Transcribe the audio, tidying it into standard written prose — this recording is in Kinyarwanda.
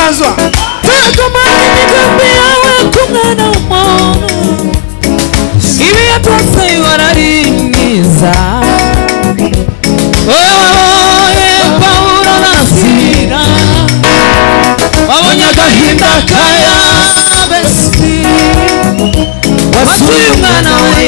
himbazwa tukumana imigambi yawe kumwana w'umuntu ibihe byose warari mwiza wowe Pawulo na Sila wabonye agahinda kaya besi wasuye umwana wa